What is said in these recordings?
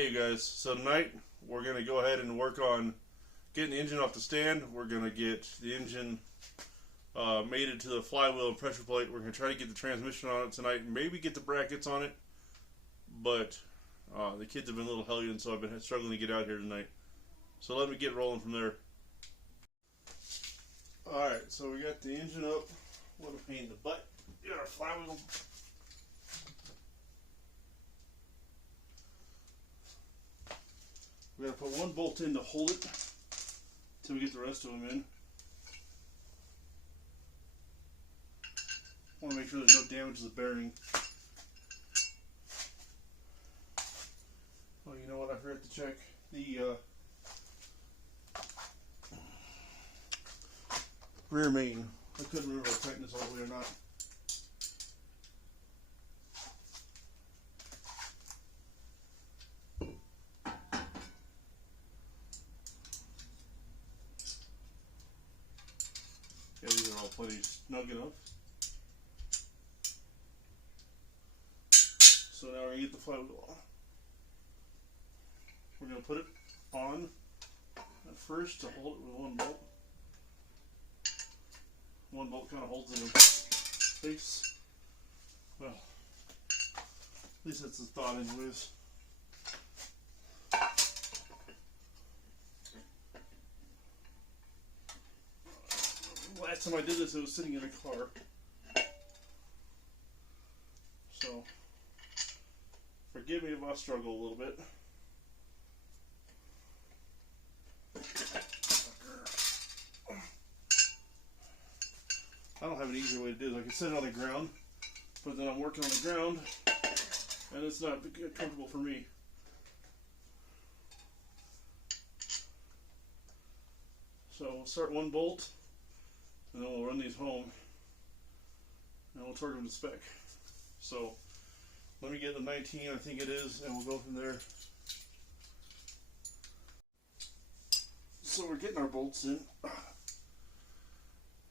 Hey you guys, so tonight we're going to go ahead and work on getting the engine off the stand. We're going to get the engine mated to the flywheel and pressure plate. We're going to try to get the transmission on it tonight, maybe get the brackets on it, but the kids have been a little hellion, so I've been struggling to get out here tonight. So let me get rolling from there. Alright, so we got the engine up. What a pain in the butt. We got our flywheel. We're going to put one bolt in to hold it until we get the rest of them in. I want to make sure there's no damage to the bearing. Oh, you know what? I forgot to check the rear main. I couldn't remember if I tightened this all the way or not. Yeah, these are all plenty snug enough. So now we're going to get the flywheel on. We're going to put it on at first to hold it with one bolt. One bolt kind of holds it in place. Well, at least that's the thought anyways. Last time I did this, it was sitting in a car. So, forgive me if I struggle a little bit. I don't have an easier way to do this. I can set it on the ground, but then I'm working on the ground, and it's not comfortable for me. So we'll start one bolt, and then we'll run these home, and we'll torque them to spec. So let me get the 19, I think it is, and we'll go from there. So we're getting our bolts in.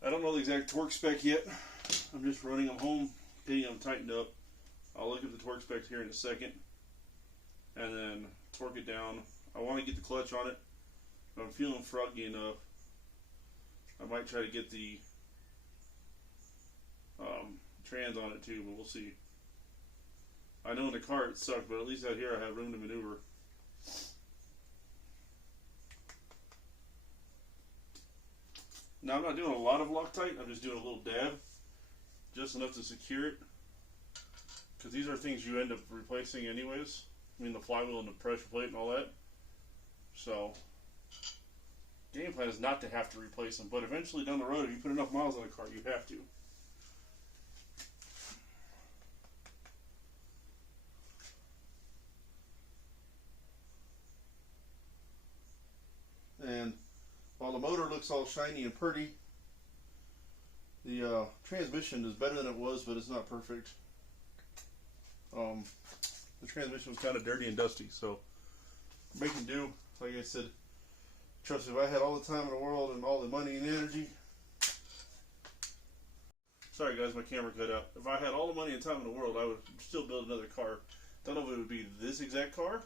I don't know the exact torque spec yet. I'm just running them home, getting them tightened up. I'll look at the torque spec here in a second, and then torque it down. I want to get the clutch on it, but I'm feeling froggy enough. I might try to get the trans on it too, but we'll see. I know in the car it sucked, but at least out here I have room to maneuver. Now I'm not doing a lot of Loctite, I'm just doing a little dab, just enough to secure it, because these are things you end up replacing anyways. I mean the flywheel and the pressure plate and all that. So, game plan is not to have to replace them, but eventually down the road, if you put enough miles on a car, you have to. And while the motor looks all shiny and pretty, the transmission is better than it was, but it's not perfect. The transmission was kind of dirty and dusty, so making do. Like I said, trust me, if I had all the time in the world and all the money and energy, sorry guys, my camera cut out. If I had all the money and time in the world, I would still build another car. Don't know if it would be this exact car,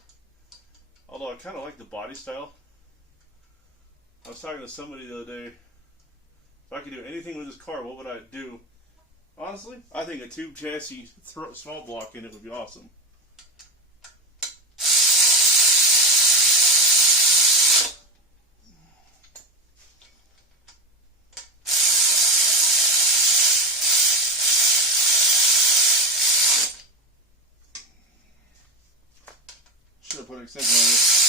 although I kind of like the body style. I was talking to somebody the other day, if I could do anything with this car, what would I do? Honestly, I think a tube chassis small block in it would be awesome. Should have put an extension on this.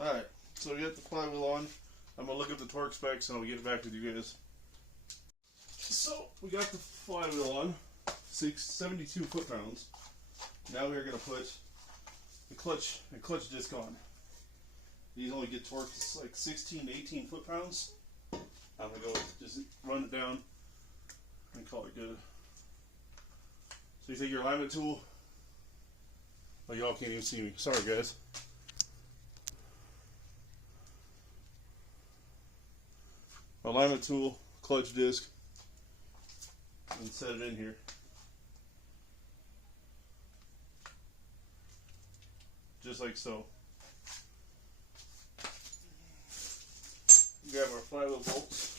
Alright, so we got the flywheel on. I'm going to look at the torque specs and I'll get back with you guys. So, we got the flywheel on, 72 foot-pounds. Now we're going to put the clutch and clutch disc on. These only get torqued like 16 to 18 foot-pounds. I'm going to go just run it down and call it good. So you take your alignment tool. Oh, y'all can't even see me. Sorry, guys. alignment tool, clutch disc, and set it in here. Just like so. Grab our flywheel bolts.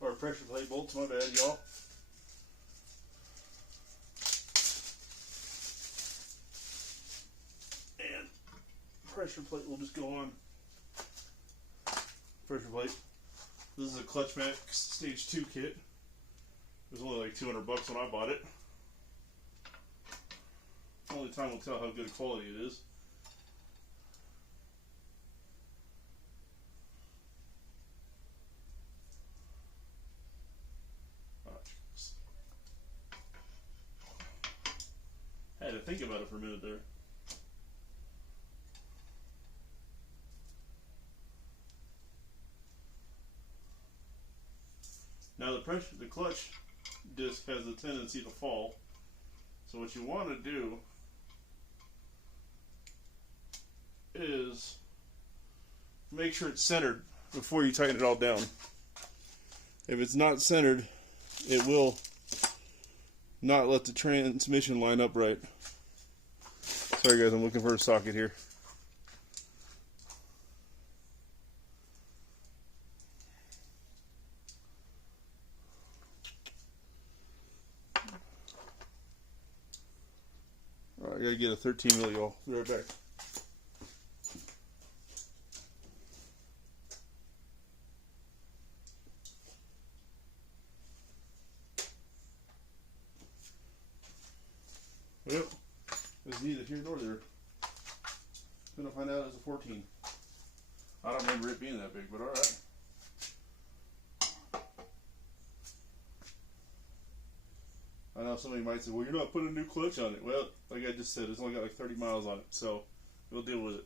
Or pressure plate bolts, my bad, y'all. And pressure plate will just go on. Pressure plate. This is a Clutch Max Stage 2 kit. It was only like $200 when I bought it. Only time will tell how good a quality it is. I had to think about it for a minute there. Now the clutch disc has a tendency to fall. So what you want to do is make sure it's centered before you tighten it all down. If it's not centered, it will not let the transmission line up right. Sorry guys, I'm looking for a socket here. Alright, I gotta get a 13 mil, y'all. Be right back. Well, it's neither here nor there. Gonna find out it's a 14. I don't remember it being that big, but alright. I know somebody might say, well, you're not putting a new clutch on it. Well, like I just said, it's only got like 30 miles on it, so we'll deal with it.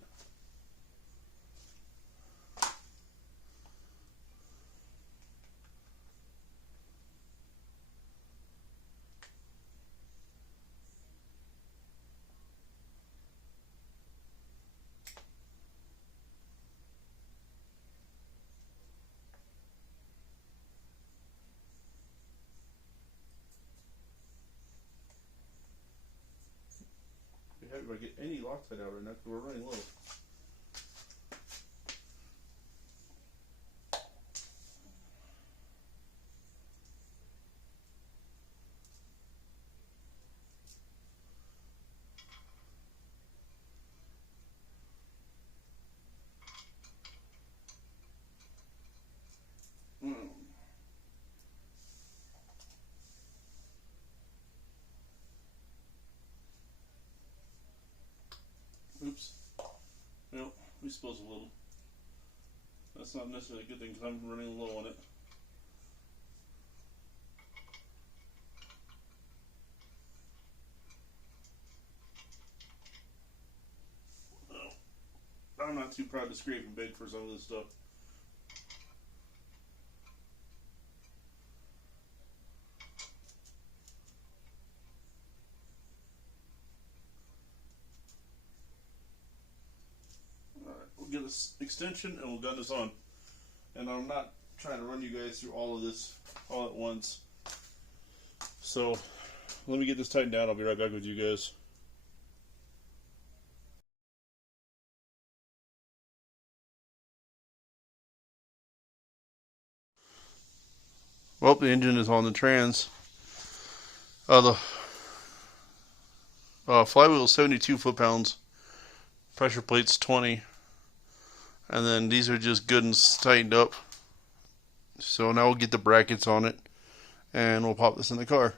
If I get any Loctite out right now, because we're running low. Oops. Well, we spilled a little. That's not necessarily a good thing because I'm running low on it. Well, I'm not too proud to scrape and beg for some of this stuff. Get this extension and we'll gun this on. And I'm not trying to run you guys through all of this all at once. So let me get this tightened down. I'll be right back with you guys. Well, the engine is on the trans. The flywheel is 72 foot-pounds. Pressure plate's 20. And then these are just good and tightened up. So now we'll get the brackets on it and we'll pop this in the car.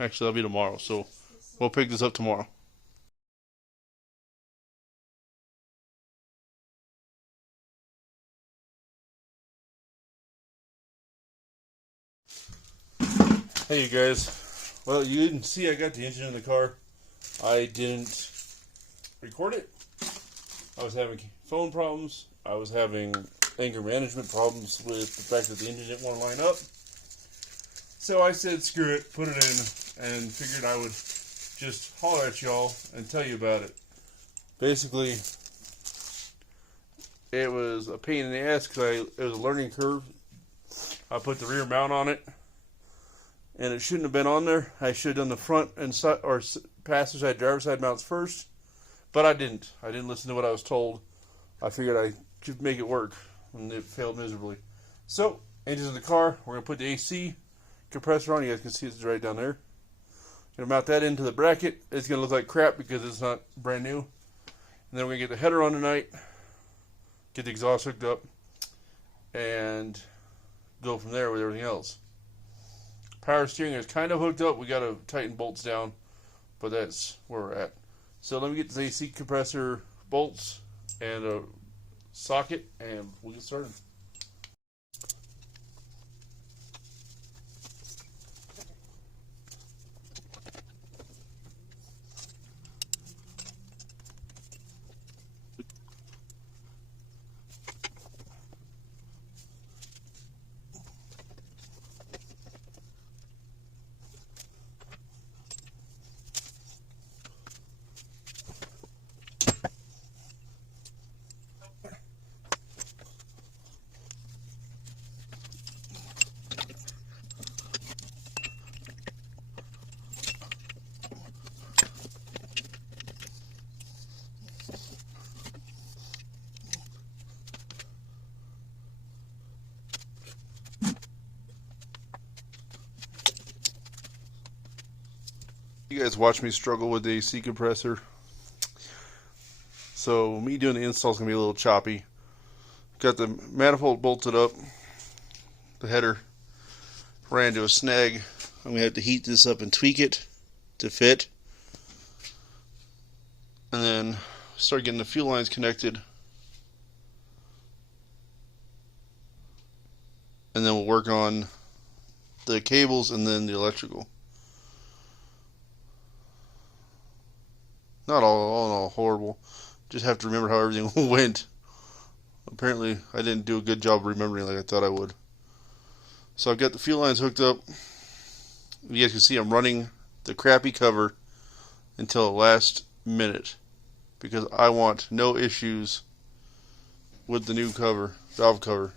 Actually, that'll be tomorrow, so we'll pick this up tomorrow. Hey you guys. Well, you didn't see I got the engine in the car. I didn't record it. I was having phone problems. I was having anger management problems with the fact that the engine didn't want to line up. So I said, screw it, put it in, and figured I would just holler at y'all and tell you about it. Basically, it was a pain in the ass because it was a learning curve. I put the rear mount on it, and it shouldn't have been on there. I should have done the front and side or passenger side, driver's side mounts first, but I didn't. I didn't listen to what I was told. I figured I could make it work, and it failed miserably. So, engines in the car. We're gonna put the AC compressor on. You guys can see it's right down there. Gonna mount that into the bracket. It's gonna look like crap because it's not brand new. And then we're gonna get the header on tonight, get the exhaust hooked up, and go from there with everything else. Power steering is kind of hooked up. We got to tighten bolts down, but that's where we're at. So let me get the AC compressor bolts and a socket, and we'll get started. You guys watch me struggle with the AC compressor. So me doing the install is going to be a little choppy. Got the manifold bolted up. The header ran into a snag. I'm going to have to heat this up and tweak it to fit. And then start getting the fuel lines connected. And then we'll work on the cables and then the electrical. Not all horrible. Just have to remember how everything went. Apparently, I didn't do a good job remembering like I thought I would. So I've got the fuel lines hooked up. You guys can see I'm running the crappy cover until the last minute because I want no issues with the new cover, valve cover.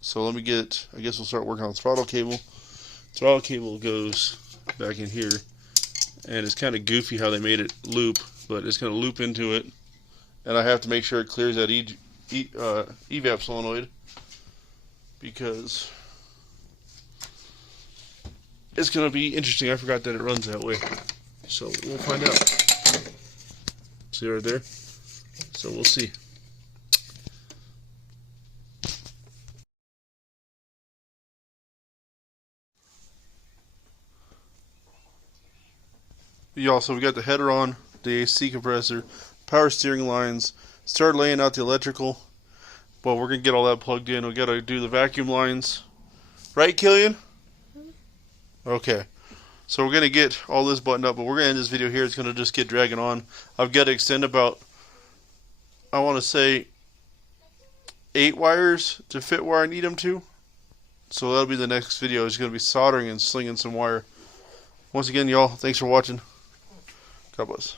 So let me get, I guess we'll start working on the throttle cable. Throttle cable goes back in here, and it's kind of goofy how they made it loop, but it's going to loop into it, and I have to make sure it clears that evap solenoid because it's going to be interesting. I forgot that it runs that way, so we'll find out. See right there? So we'll see. We got the header on, the AC compressor, power steering lines, started laying out the electrical, but we're going to get all that plugged in. We got to do the vacuum lines. Right, Killian? Okay. So we're going to get all this buttoned up, but we're going to end this video here. It's going to just get dragging on. I've got to extend about, I want to say, 8 wires to fit where I need them to. So that'll be the next video. It's going to be soldering and slinging some wire. Once again, y'all, thanks for watching. God bless.